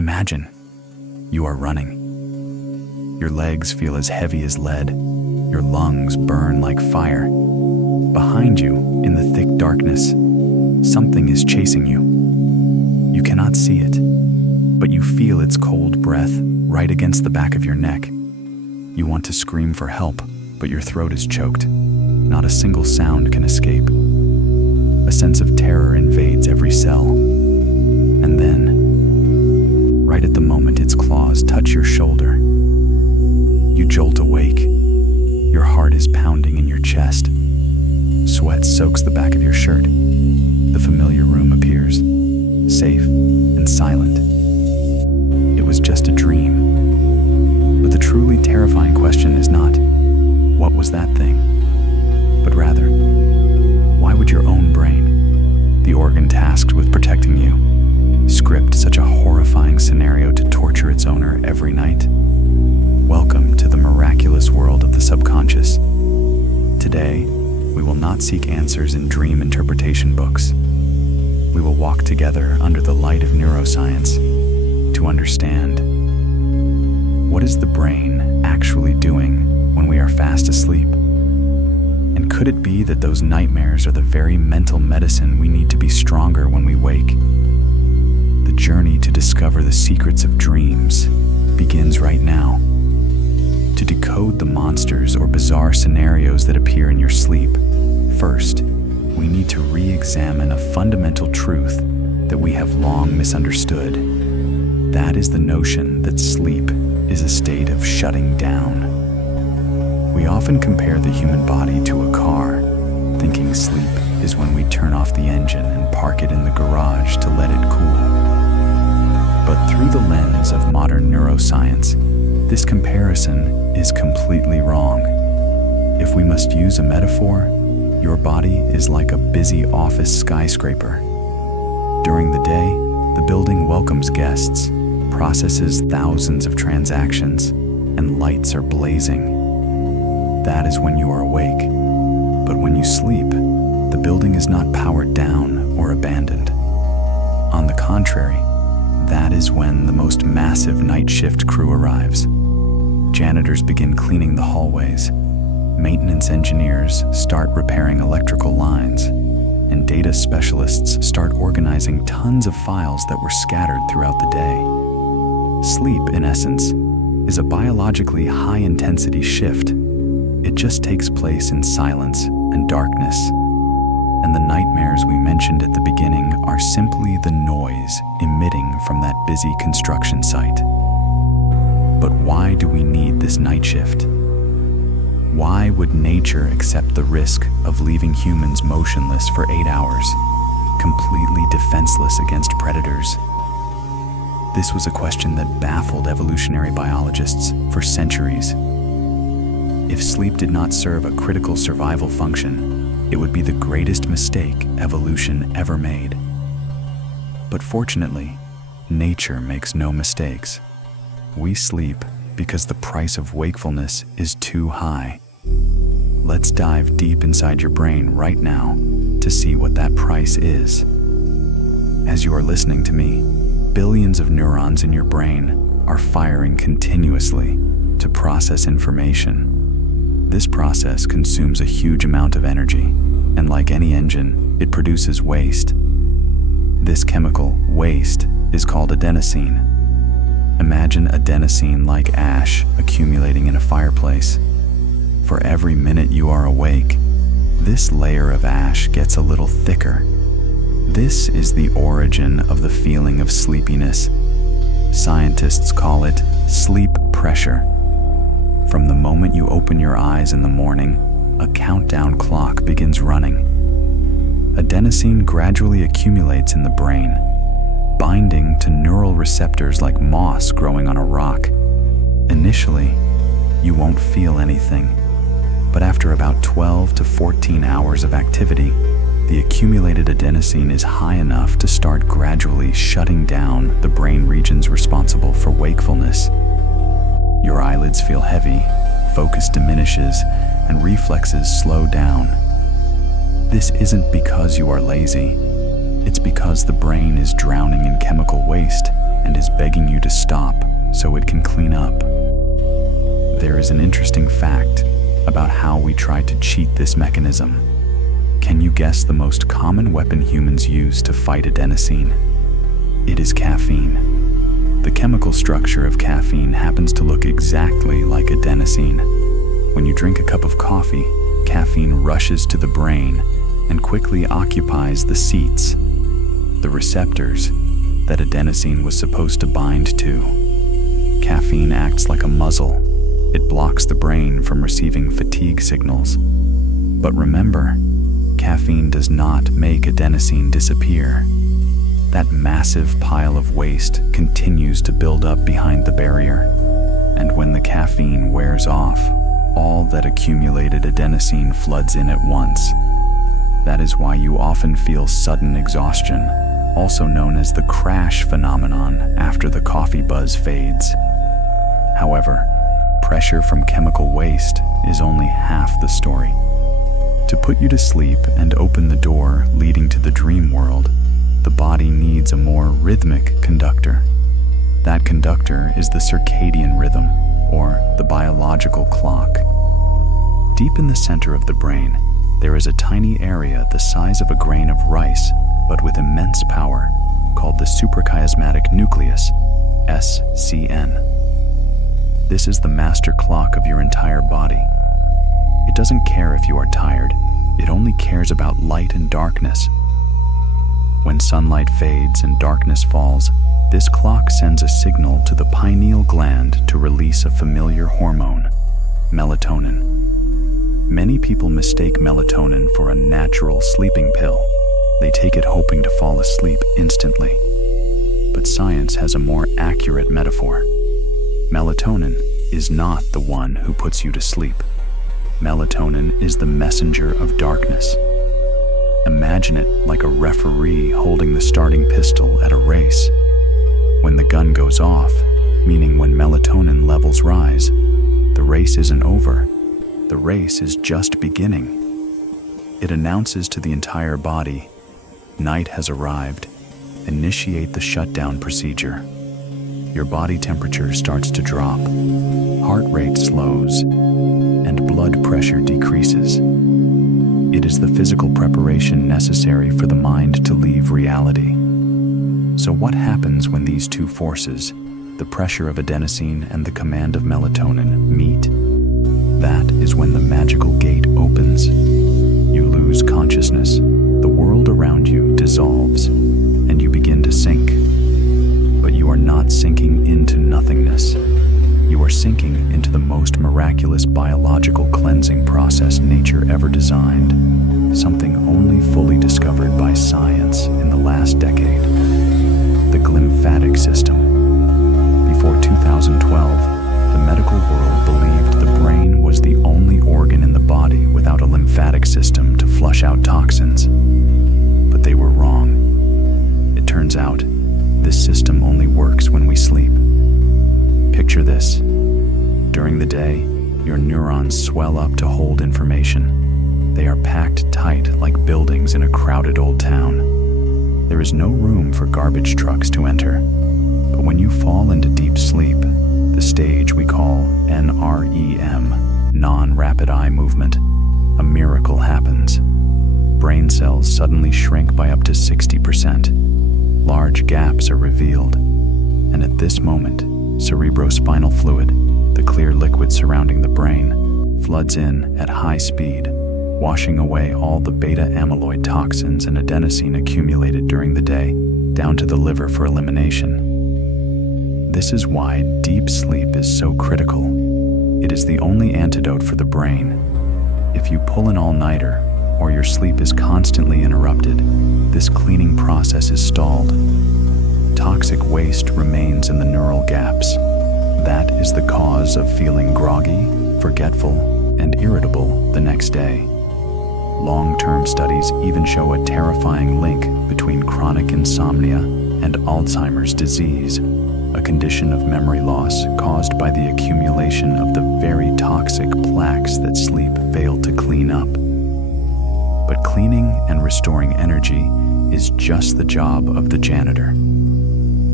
Imagine you are running. Your legs feel as heavy as lead. Your lungs burn like fire. Behind you, in the thick darkness, something is chasing you. You cannot see it, but you feel its cold breath right against the back of your neck. You want to scream for help, but your throat is choked. Not a single sound can escape. A sense of terror invades every cell. And then, right at the moment its claws touch your shoulder, you jolt awake. Your heart is pounding in your chest. Sweat soaks the back of your shirt. The familiar room appears, safe and silent. It was just a dream. But the truly terrifying question is not, what was that thing? But rather, why would your own brain, the organ tasked with protecting you, script such a horrifying scenario to torture its owner every night? Welcome to the miraculous world of the subconscious. Today, we will not seek answers in dream interpretation books. We will walk together under the light of neuroscience to understand, what is the brain actually doing when we are fast asleep? And could it be that those nightmares are the very mental medicine we need to be stronger when we wake? The journey to discover the secrets of dreams begins right now. To decode the monsters or bizarre scenarios that appear in your sleep, first, we need to re-examine a fundamental truth that we have long misunderstood. That is the notion that sleep is a state of shutting down. We often compare the human body to a car, thinking sleep is when we turn off the engine and park it in the garage to let it cool. But through the lens of modern neuroscience, this comparison is completely wrong. If we must use a metaphor, your body is like a busy office skyscraper. During the day, the building welcomes guests, processes thousands of transactions, and lights are blazing. That is when you are awake. But when you sleep, the building is not powered down or abandoned. On the contrary, that is when the most massive night shift crew arrives. Janitors begin cleaning the hallways. Maintenance engineers start repairing electrical lines. And data specialists start organizing tons of files that were scattered throughout the day. Sleep, in essence, is a biologically high-intensity shift. It just takes place in silence and darkness. And the nightmares we mentioned at the beginning are simply the noise emitting from that busy construction site. But why do we need this night shift? Why would nature accept the risk of leaving humans motionless for 8 hours, completely defenseless against predators? This was a question that baffled evolutionary biologists for centuries. If sleep did not serve a critical survival function, it would be the greatest mistake evolution ever made. But fortunately, nature makes no mistakes. We sleep because the price of wakefulness is too high. Let's dive deep inside your brain right now to see what that price is. As you are listening to me, billions of neurons in your brain are firing continuously to process information. This process consumes a huge amount of energy, and like any engine, it produces waste. This chemical, waste, is called adenosine. Imagine adenosine like ash accumulating in a fireplace. For every minute you are awake, this layer of ash gets a little thicker. This is the origin of the feeling of sleepiness. Scientists call it sleep pressure. From the moment you open your eyes in the morning, a countdown clock begins running. Adenosine gradually accumulates in the brain, binding to neural receptors like moss growing on a rock. Initially, you won't feel anything, but after about 12 to 14 hours of activity, the accumulated adenosine is high enough to start gradually shutting down the brain regions responsible for wakefulness. Your eyelids feel heavy, focus diminishes, and reflexes slow down. This isn't because you are lazy. It's because the brain is drowning in chemical waste and is begging you to stop so it can clean up. There is an interesting fact about how we try to cheat this mechanism. Can you guess the most common weapon humans use to fight adenosine? It is caffeine. The chemical structure of caffeine happens to look exactly like adenosine. When you drink a cup of coffee, caffeine rushes to the brain and quickly occupies the seats, the receptors that adenosine was supposed to bind to. Caffeine acts like a muzzle. It blocks the brain from receiving fatigue signals. But remember, caffeine does not make adenosine disappear. That massive pile of waste continues to build up behind the barrier. And when the caffeine wears off, all that accumulated adenosine floods in at once. That is why you often feel sudden exhaustion, also known as the crash phenomenon after the coffee buzz fades. However, pressure from chemical waste is only half the story. To put you to sleep and open the door leading to the dream world, the body needs a more rhythmic conductor. That conductor is the circadian rhythm, or the biological clock. Deep in the center of the brain, there is a tiny area the size of a grain of rice, but with immense power, called the suprachiasmatic nucleus, SCN. This is the master clock of your entire body. It doesn't care if you are tired, it only cares about light and darkness. When sunlight fades and darkness falls, this clock sends a signal to the pineal gland to release a familiar hormone, melatonin. Many people mistake melatonin for a natural sleeping pill. They take it hoping to fall asleep instantly. But science has a more accurate metaphor. Melatonin is not the one who puts you to sleep. Melatonin is the messenger of darkness. Imagine it like a referee holding the starting pistol at a race. When the gun goes off, meaning when melatonin levels rise, the race isn't over. The race is just beginning. It announces to the entire body, night has arrived. Initiate the shutdown procedure. Your body temperature starts to drop, heart rate slows, and blood pressure decreases. It is the physical preparation necessary for the mind to leave reality. So what happens when these two forces, the pressure of adenosine and the command of melatonin, meet? That is when the magical gate opens. You lose consciousness, the world around you dissolves, and you begin to sink. But you are not sinking into nothingness. You are sinking into the most miraculous biological cleansing process nature ever designed, something only fully discovered by science in the last decade. The glymphatic system. Before 2012, the medical world believed the brain was the only organ in the body without a lymphatic system to flush out toxins. But they were wrong. It turns out, this system only works when we sleep. Picture this. During the day, your neurons swell up to hold information. They are packed tight like buildings in a crowded old town. There is no room for garbage trucks to enter. But when you fall into deep sleep, the stage we call NREM, non-rapid eye movement, a miracle happens. Brain cells suddenly shrink by up to 60%. Large gaps are revealed, and at this moment, cerebrospinal fluid, the clear liquid surrounding the brain, floods in at high speed, washing away all the beta-amyloid toxins and adenosine accumulated during the day, down to the liver for elimination. This is why deep sleep is so critical. It is the only antidote for the brain. If you pull an all-nighter, or your sleep is constantly interrupted, this cleaning process is stalled. Toxic waste remains in the neural gaps. That is the cause of feeling groggy, forgetful, and irritable the next day. Long-term studies even show a terrifying link between chronic insomnia and Alzheimer's disease, a condition of memory loss caused by the accumulation of the very toxic plaques that sleep failed to clean up. But cleaning and restoring energy is just the job of the janitor.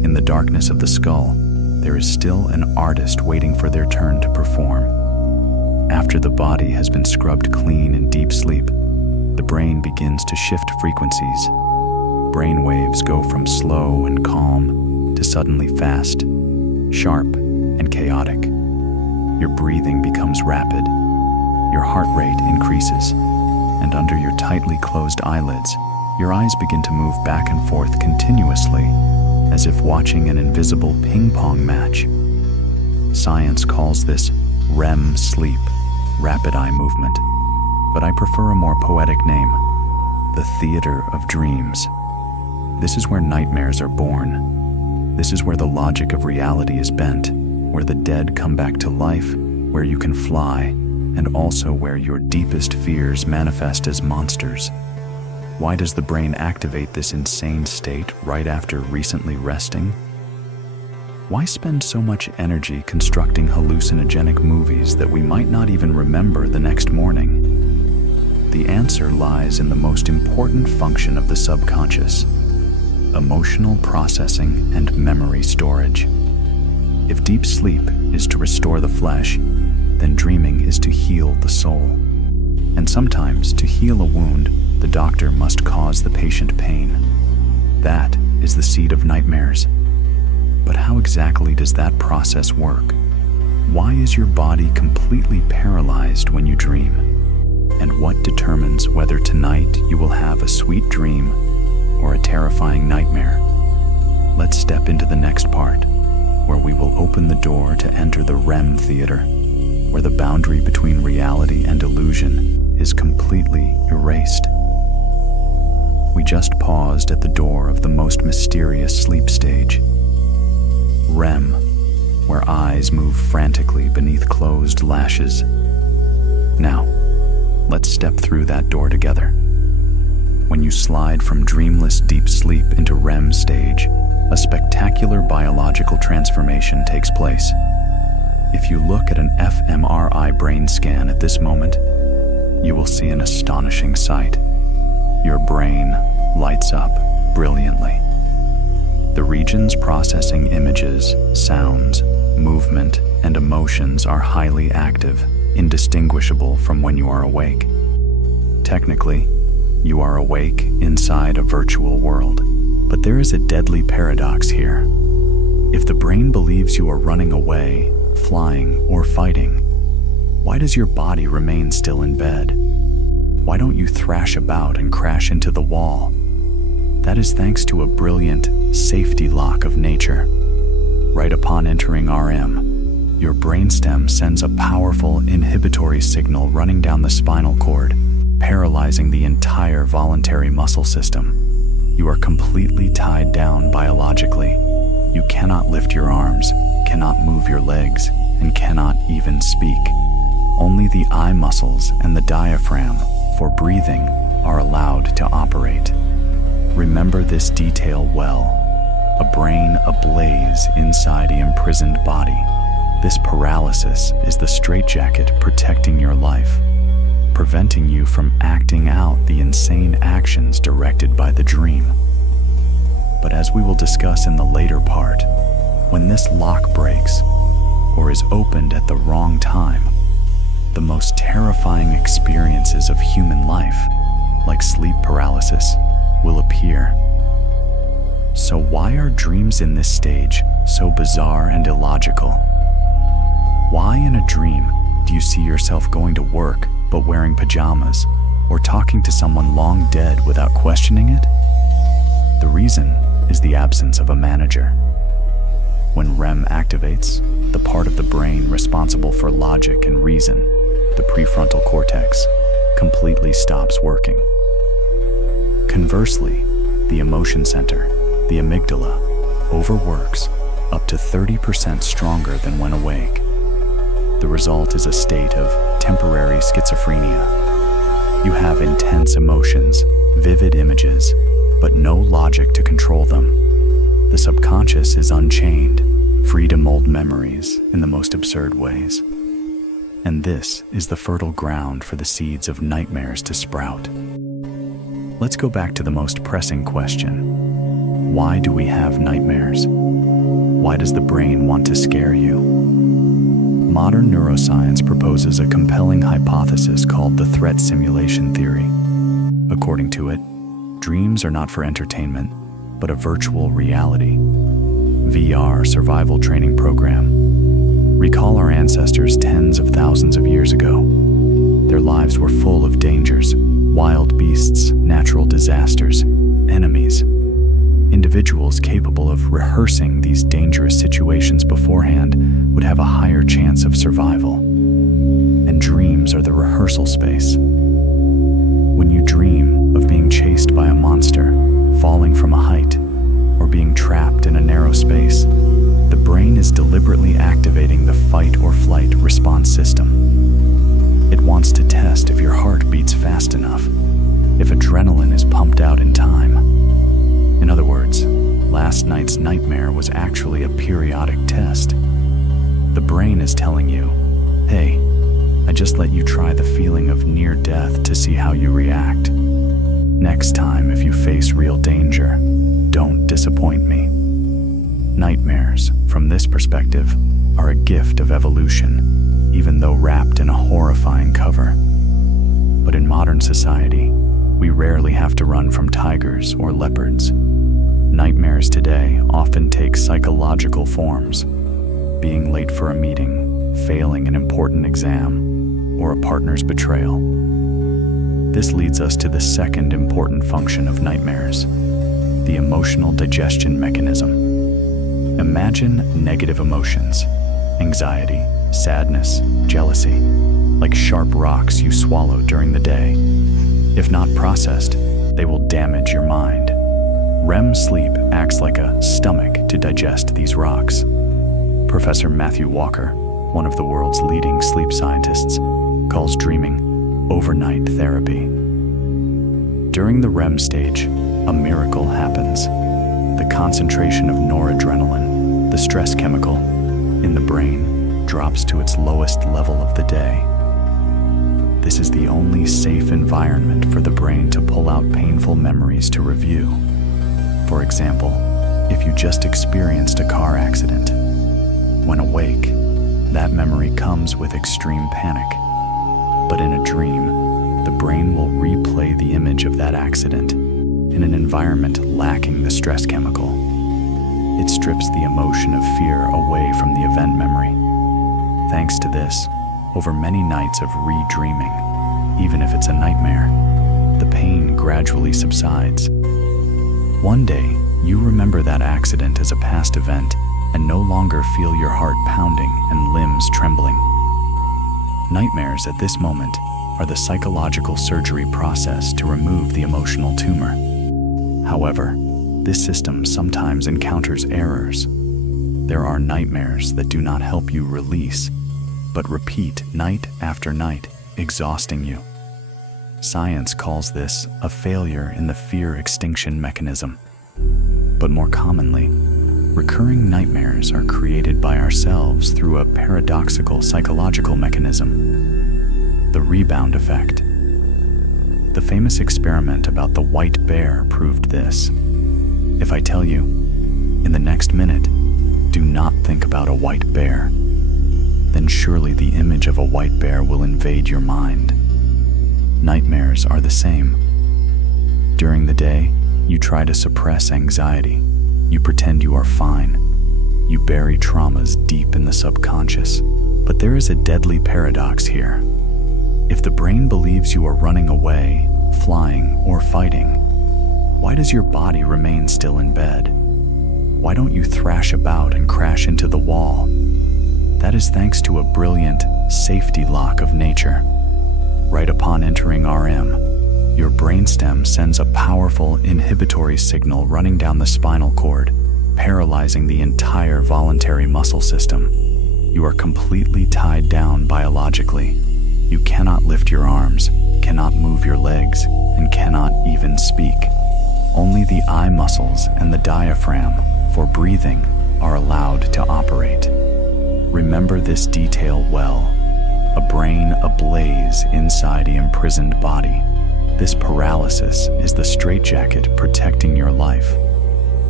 In the darkness of the skull, there is still an artist waiting for their turn to perform. After the body has been scrubbed clean in deep sleep, the brain begins to shift frequencies. Brain waves go from slow and calm to suddenly fast, sharp, and chaotic. Your breathing becomes rapid, your heart rate increases, and under your tightly closed eyelids, your eyes begin to move back and forth continuously, as if watching an invisible ping-pong match. Science calls this REM sleep, rapid eye movement, but I prefer a more poetic name, the theater of dreams. This is where nightmares are born. This is where the logic of reality is bent, where the dead come back to life, where you can fly, and also where your deepest fears manifest as monsters. Why does the brain activate this insane state right after recently resting? Why spend so much energy constructing hallucinogenic movies that we might not even remember the next morning? The answer lies in the most important function of the subconscious: emotional processing and memory storage. If deep sleep is to restore the flesh, then dreaming is to heal the soul. And sometimes, to heal a wound, the doctor must cause the patient pain. That is the seed of nightmares. But how exactly does that process work? Why is your body completely paralyzed when you dream? And what determines whether tonight you will have a sweet dream or a terrifying nightmare? Let's step into the next part, where we will open the door to enter the REM Theater, where the boundary between reality and illusion is completely erased. We just paused at the door of the most mysterious sleep stage, REM, where eyes move frantically beneath closed lashes. Now, let's step through that door together. When you slide from dreamless deep sleep into REM stage, a spectacular biological transformation takes place. If you look at an fMRI brain scan at this moment, you will see an astonishing sight. Your brain lights up brilliantly. The regions processing images, sounds, movement, and emotions are highly active, indistinguishable from when you are awake. Technically, you are awake inside a virtual world. But there is a deadly paradox here. If the brain believes you are running away, flying, or fighting, why does your body remain still in bed? Why don't you thrash about and crash into the wall? That is thanks to a brilliant safety lock of nature. Right upon entering REM, your brainstem sends a powerful inhibitory signal running down the spinal cord, paralyzing the entire voluntary muscle system. You are completely tied down biologically. You cannot lift your arms, cannot move your legs, and cannot even speak. Only the eye muscles and the diaphragm for breathing are allowed to operate. Remember this detail well. A brain ablaze inside the imprisoned body. This paralysis is the straitjacket protecting your life, preventing you from acting out the insane actions directed by the dream. But as we will discuss in the later part, when this lock breaks or is opened at the wrong time, the most terrifying experiences of human life, like sleep paralysis, will appear. So why are dreams in this stage so bizarre and illogical? Why in a dream do you see yourself going to work but wearing pajamas, or talking to someone long dead without questioning it? The reason is the absence of a manager. When REM activates, the part of the brain responsible for logic and reason, the prefrontal cortex, completely stops working. Conversely, the emotion center, the amygdala, overworks up to 30% stronger than when awake. The result is a state of temporary schizophrenia. You have intense emotions, vivid images, but no logic to control them. The subconscious is unchained, free to mold memories in the most absurd ways. And this is the fertile ground for the seeds of nightmares to sprout. Let's go back to the most pressing question. Why do we have nightmares? Why does the brain want to scare you? Modern neuroscience proposes a compelling hypothesis called the threat simulation theory. According to it, dreams are not for entertainment, but a virtual reality. VR survival training program. Recall our ancestors tens of thousands of years ago. Their lives were full of dangers, wild beasts, natural disasters, enemies. Individuals capable of rehearsing these dangerous situations beforehand would have a higher chance of survival. And dreams are the rehearsal space. When you dream of being chased by a monster, falling from a height, or being trapped in a narrow space, the brain is deliberately activating the fight or flight response system. It wants to test if your heart beats fast enough, if adrenaline is pumped out in time. In other words, last night's nightmare was actually a periodic test. The brain is telling you, hey, I just let you try the feeling of near death to see how you react. Next time, if you face real danger, don't disappoint me. Nightmares, from this perspective, are a gift of evolution, even though wrapped in a horrifying cover. But in modern society, we rarely have to run from tigers or leopards. Nightmares today often take psychological forms: being late for a meeting, failing an important exam, or a partner's betrayal. This leads us to the second important function of nightmares: the emotional digestion mechanism. Imagine negative emotions, anxiety, sadness, jealousy, like sharp rocks you swallow during the day. If not processed, they will damage your mind. REM sleep acts like a stomach to digest these rocks. Professor Matthew Walker, one of the world's leading sleep scientists, calls dreaming overnight therapy. During the REM stage, a miracle happens. The concentration of noradrenaline, the stress chemical, in the brain drops to its lowest level of the day. This is the only safe environment for the brain to pull out painful memories to review. For example, if you just experienced a car accident, when awake, that memory comes with extreme panic. But in a dream, the brain will replay the image of that accident in an environment lacking the stress chemical. It strips the emotion of fear away from the event memory. Thanks to this, over many nights of re-dreaming, even if it's a nightmare, the pain gradually subsides. One day, you remember that accident as a past event and no longer feel your heart pounding and limbs trembling. Nightmares at this moment are the psychological surgery process to remove the emotional tumor. However, this system sometimes encounters errors. There are nightmares that do not help you release, but repeat night after night, exhausting you. Science calls this a failure in the fear extinction mechanism. But more commonly, recurring nightmares are created by ourselves through a paradoxical psychological mechanism: the rebound effect. The famous experiment about the white bear proved this. If I tell you, in the next minute, do not think about a white bear, then surely the image of a white bear will invade your mind. Nightmares are the same. During the day, you try to suppress anxiety. You pretend you are fine. You bury traumas deep in the subconscious. But there is a deadly paradox here. If the brain believes you are running away, flying, or fighting, why does your body remain still in bed? Why don't you thrash about and crash into the wall? That is thanks to a brilliant safety lock of nature. Right upon entering REM, your brainstem sends a powerful inhibitory signal running down the spinal cord, paralyzing the entire voluntary muscle system. You are completely tied down biologically. You cannot lift your arms, cannot move your legs, and cannot even speak. Only the eye muscles and the diaphragm, for breathing, are allowed to operate. Remember this detail well. A brain ablaze inside the imprisoned body. This paralysis is the straitjacket protecting your life.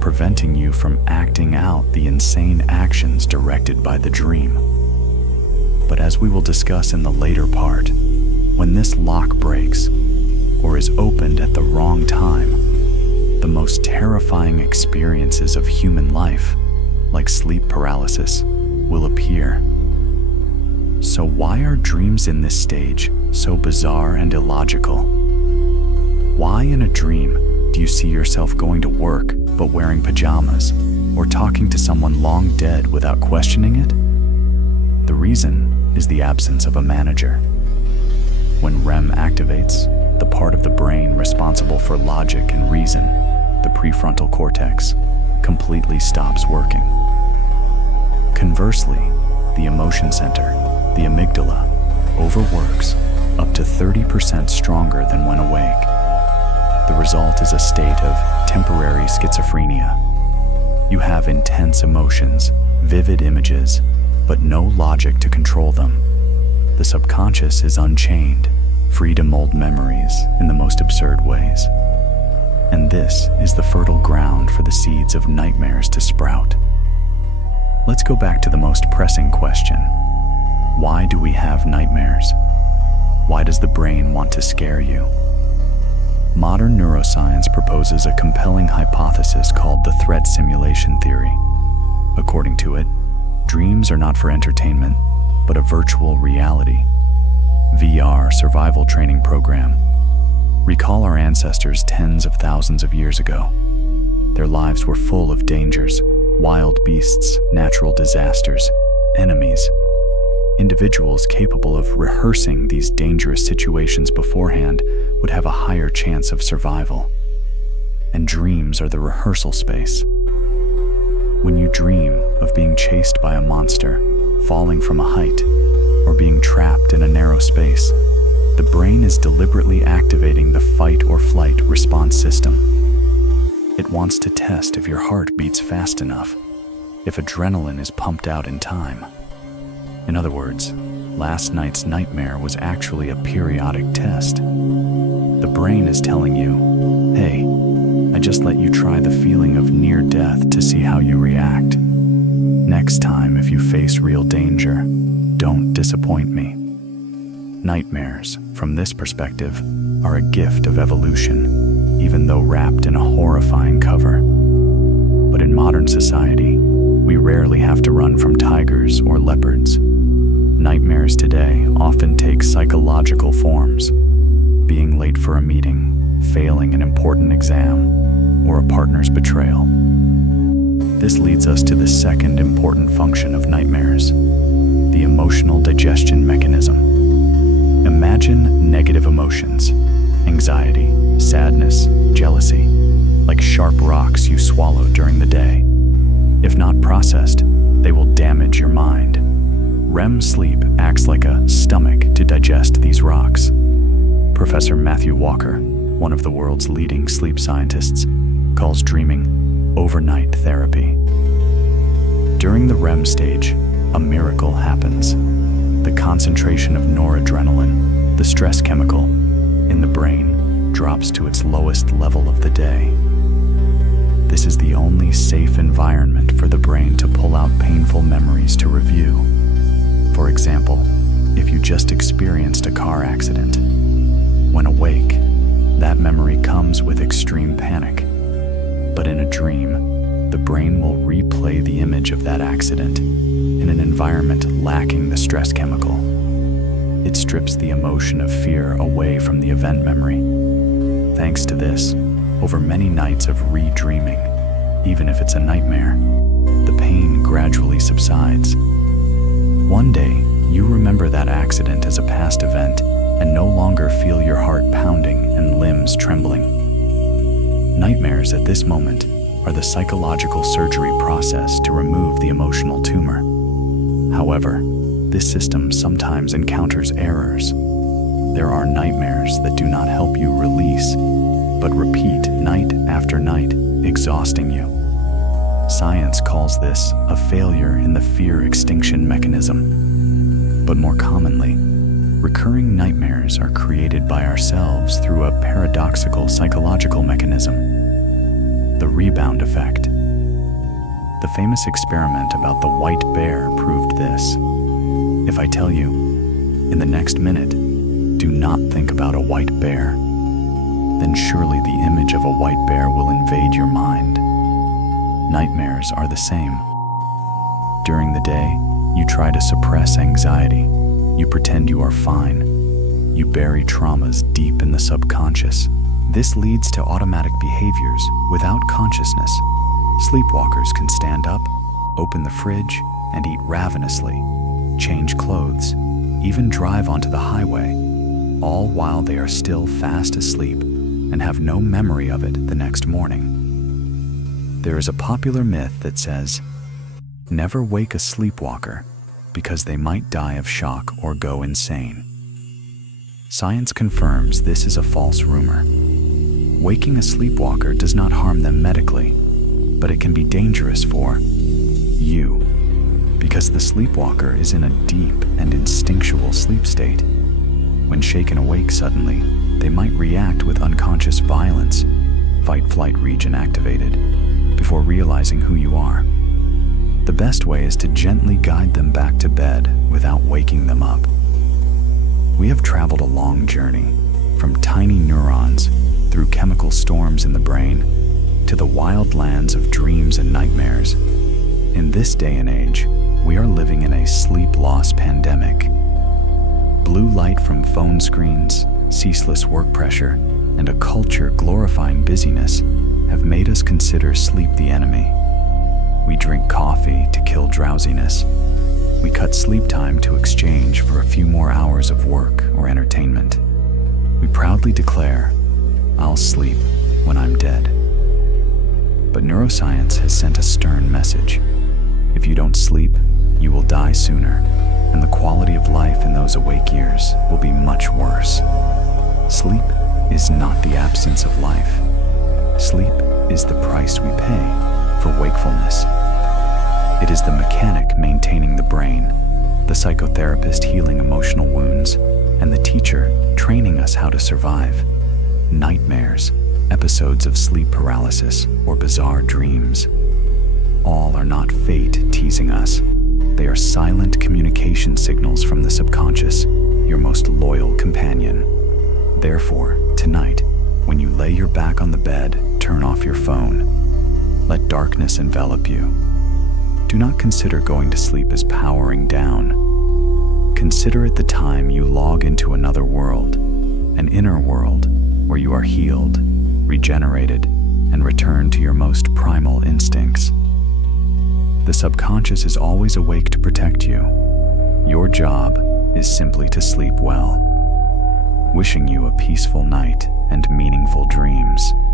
preventing you from acting out the insane actions directed by the dream. But as we will discuss in the later part, when this lock breaks or is opened at the wrong time, the most terrifying experiences of human life, like sleep paralysis, will appear. So why are dreams in this stage so bizarre and illogical? Why in a dream do you see yourself going to work but wearing pajamas, or talking to someone long dead without questioning it? The reason is the absence of a manager. When REM activates, the part of the brain responsible for logic and reason, the prefrontal cortex, completely stops working. Conversely, the emotion center, the amygdala, overworks up to 30% stronger than when awake. The result is a state of temporary schizophrenia. You have intense emotions, vivid images, but no logic to control them. The subconscious is unchained, free to mold memories in the most absurd ways. And this is the fertile ground for the seeds of nightmares to sprout. Let's go back to the most pressing question. Why do we have nightmares? Why does the brain want to scare you? Modern neuroscience proposes a compelling hypothesis called the threat simulation theory. According to it, dreams are not for entertainment, but a virtual reality. VR survival training program. Recall our ancestors tens of thousands of years ago. Their lives were full of dangers, wild beasts, natural disasters, enemies. Individuals capable of rehearsing these dangerous situations beforehand would have a higher chance of survival. And dreams are the rehearsal space. When you dream of being chased by a monster, falling from a height, or being trapped in a narrow space, the brain is deliberately activating the fight or flight response system. It wants to test if your heart beats fast enough, if adrenaline is pumped out in time. In other words, last night's nightmare was actually a periodic test. The brain is telling you, hey, I just let you try the feeling of near death to see how you react. Next time, if you face real danger, don't disappoint me. Nightmares, from this perspective, are a gift of evolution, even though wrapped in a horrifying cover. But in modern society, we rarely have to run from tigers or leopards. Nightmares today often take psychological forms. Being late for a meeting, failing an important exam, or a partner's betrayal. This leads us to the second important function of nightmares, the emotional digestion mechanism. Imagine negative emotions, anxiety, sadness, jealousy, like sharp rocks you swallow during the day. If not processed, they will damage your mind. REM sleep acts like a stomach to digest these rocks. Professor Matthew Walker, one of the world's leading sleep scientists, calls dreaming overnight therapy. During the REM stage, a miracle happens. The concentration of noradrenaline, the stress chemical, in the brain drops to its lowest level of the day. This is the only safe environment for the brain to pull out painful memories to review. For example, if you just experienced a car accident. When awake, that memory comes with extreme panic. But in a dream, the brain will replay the image of that accident in an environment lacking the stress chemical. It strips the emotion of fear away from the event memory. Thanks to this, over many nights of re-dreaming, even if it's a nightmare, the pain gradually subsides. One day, you remember that accident as a past event and no longer feel your heart pounding and limbs trembling. Nightmares at this moment are the psychological surgery process to remove the emotional tumor. However, this system sometimes encounters errors. There are nightmares that do not help you release, but repeat night after night, exhausting you. Science calls this a failure in the fear extinction mechanism. But more commonly, recurring nightmares are created by ourselves through a paradoxical psychological mechanism, the rebound effect. The famous experiment about the white bear proved this. If I tell you, in the next minute, do not think about a white bear, then surely the image of a white bear will invade your mind. Nightmares are the same. During the day, you try to suppress anxiety. You pretend you are fine. You bury traumas deep in the subconscious. This leads to automatic behaviors without consciousness. Sleepwalkers can stand up, open the fridge, and eat ravenously, change clothes, even drive onto the highway, all while they are still fast asleep and have no memory of it the next morning. There is a popular myth that says, never wake a sleepwalker because they might die of shock or go insane. Science confirms this is a false rumor. Waking a sleepwalker does not harm them medically, but it can be dangerous for you, because the sleepwalker is in a deep and instinctual sleep state. When shaken awake suddenly, they might react with unconscious violence, fight-flight region activated, before realizing who you are. The best way is to gently guide them back to bed without waking them up. We have traveled a long journey, from tiny neurons through chemical storms in the brain to the wild lands of dreams and nightmares. In this day and age, we are living in a sleep loss pandemic. Blue light from phone screens, ceaseless work pressure, and a culture glorifying busyness have made us consider sleep the enemy. We drink coffee to kill drowsiness. We cut sleep time to exchange for a few more hours of work or entertainment. We proudly declare, "I'll sleep when I'm dead." But neuroscience has sent a stern message. If you don't sleep, you will die sooner, and the quality of life in those awake years will be much worse. Sleep is not the absence of life. Sleep is the price we pay for wakefulness. It is the mechanic maintaining the brain, the psychotherapist healing emotional wounds, and the teacher training us how to survive. Nightmares, episodes of sleep paralysis, or bizarre dreams. All are not fate teasing us. They are silent communication signals from the subconscious, your most loyal companion. Therefore, tonight, when you lay your back on the bed, turn off your phone. Let darkness envelop you. Do not consider going to sleep as powering down. Consider it the time you log into another world, an inner world where you are healed, regenerated, and return to your most primal instincts. The subconscious is always awake to protect you. Your job is simply to sleep well. Wishing you a peaceful night and meaningful dreams.